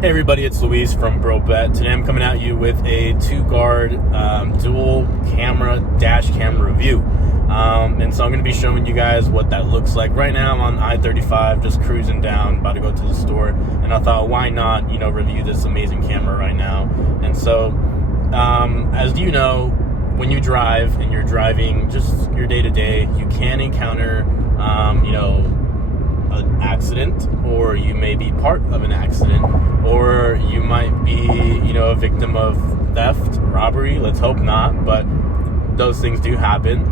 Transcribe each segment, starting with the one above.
Hey everybody, it's Luis from brobet. Today I'm coming at you with a Toguard dual camera dash cam review. And so I'm going to be showing you guys what that looks like. Right now I'm on I-35, just cruising down, about to go to the store. And I thought, why not, review this amazing camera right now. And so, as you know, when you drive and you're driving just your day-to-day, you can encounter, an accident, or you may be part of an accident, or you might be, a victim of theft, robbery. Let's hope not, but those things do happen.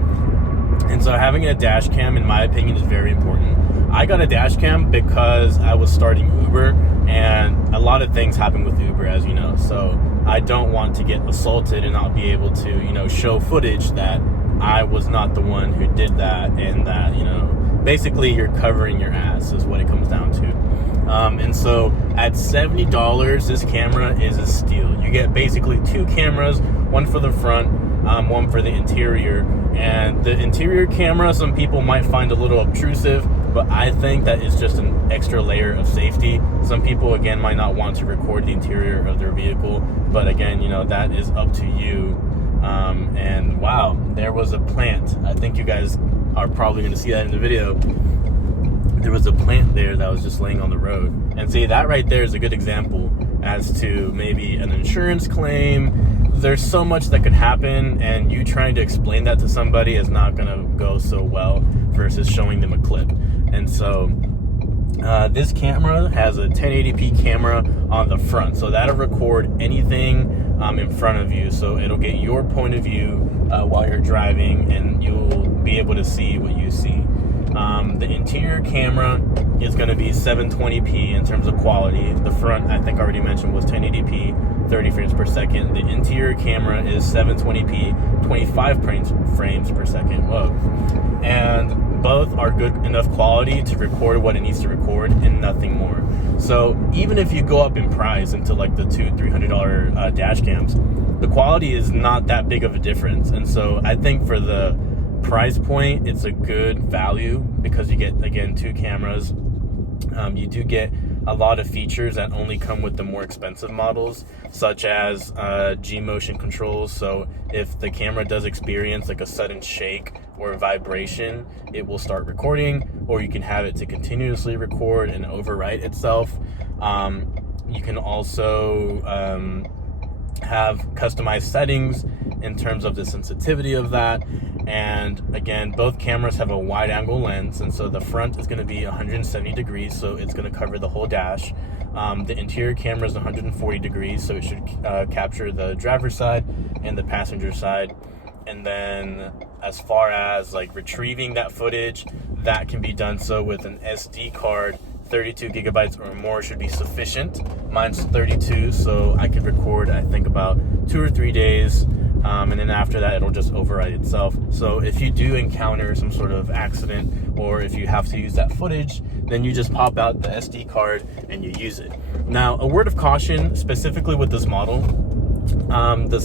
And so having a dash cam, in my opinion, is very important. I got a dash cam because I was starting Uber, and a lot of things happen with Uber, as you know. So I don't want to get assaulted and not be able to, show footage that I was not the one who did that, and that, basically you're covering your ass is what it comes down to. And so at $70, this camera is a steal. You get basically two cameras, one for the front, one for the interior. And the interior camera, some people might find a little obtrusive, but I think that is just an extra layer of safety. Some people, again, might not want to record the interior of their vehicle, but again, that is up to you. And wow, there was a plant. I think you guys are probably going to see that in the video. There was a plant there that was just laying on the road. And see, that right there is a good example as to maybe an insurance claim. There's so much that could happen, and you trying to explain that to somebody is not going to go so well versus showing them a clip. And so this camera has a 1080p camera on the front, so that'll record anything in front of you. So it'll get your point of view while you're driving, and you'll be able to see what you see. The interior camera is going to be 720p in terms of quality. The front, I think I already mentioned, was 1080p, 30 frames per second. The interior camera is 720p, 25 frames per second. Whoa. And both are good enough quality to record what it needs to record and nothing more. So even if you go up in price into like the $200-300 dash cams, the quality is not that big of a difference. And so I think for the price point, it's a good value because you get, again, two cameras. You do get a lot of features that only come with the more expensive models, such as G motion controls. So if the camera does experience like a sudden shake or vibration, it will start recording, or you can have it to continuously record and overwrite itself. You can also have customized settings in terms of the sensitivity of that. And again, both cameras have a wide angle lens, and so the front is going to be 170 degrees, so it's going to cover the whole dash. The interior camera is 140 degrees, so it should capture the driver's side and the passenger side. And then as far as like retrieving that footage, that can be done so with an SD card. 32 gigabytes or more should be sufficient. Mine's 32, so I could record, I think, about 2 or 3 days. And then after that, it'll just overwrite itself. So if you do encounter some sort of accident, or if you have to use that footage, then you just pop out the SD card and you use it. Now, a word of caution, specifically with this model, the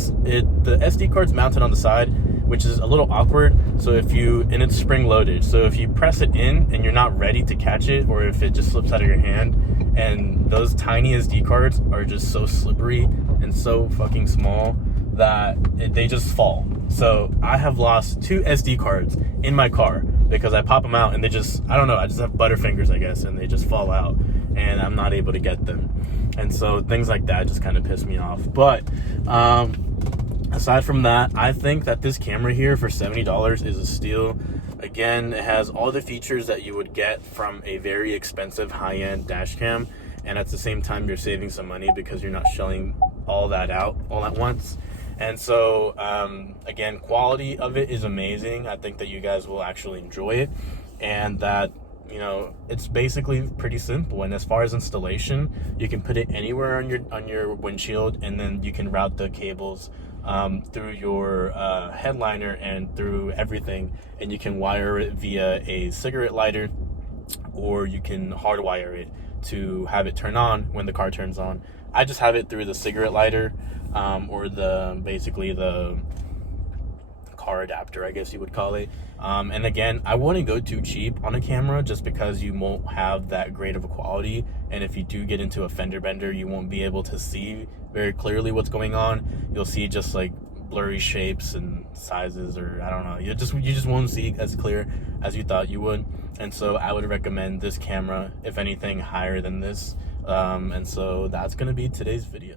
SD card's mounted on the side, which is a little awkward. So and it's spring loaded. So if you press it in and you're not ready to catch it, or if it just slips out of your hand, and those tiny SD cards are just so slippery and so fucking small that they just fall. So I have lost 2 SD cards in my car because I pop them out and they just, I don't know, I just have butterfingers, I guess, and they just fall out and I'm not able to get them. And so things like that just kind of piss me off. But aside from that, I think that this camera here for $70 is a steal. Again, it has all the features that you would get from a very expensive high-end dash cam, and at the same time you're saving some money because you're not shelling all that out all at once. And so again, quality of it is amazing. I think that you guys will actually enjoy it, and that it's basically pretty simple. And as far as installation, you can put it anywhere on your windshield, and then you can route the cables through your headliner and through everything, and you can wire it via a cigarette lighter, or you can hardwire it to have it turn on when the car turns on. I just have it through the cigarette lighter, or basically the car adapter, I guess you would call it. And again, I wouldn't go too cheap on a camera just because you won't have that great of a quality, and if you do get into a fender bender, you won't be able to see very clearly what's going on. You'll see just like blurry shapes and sizes, or I don't know, you just won't see as clear as you thought you would. And so I would recommend this camera, if anything, higher than this. And so that's gonna be today's video.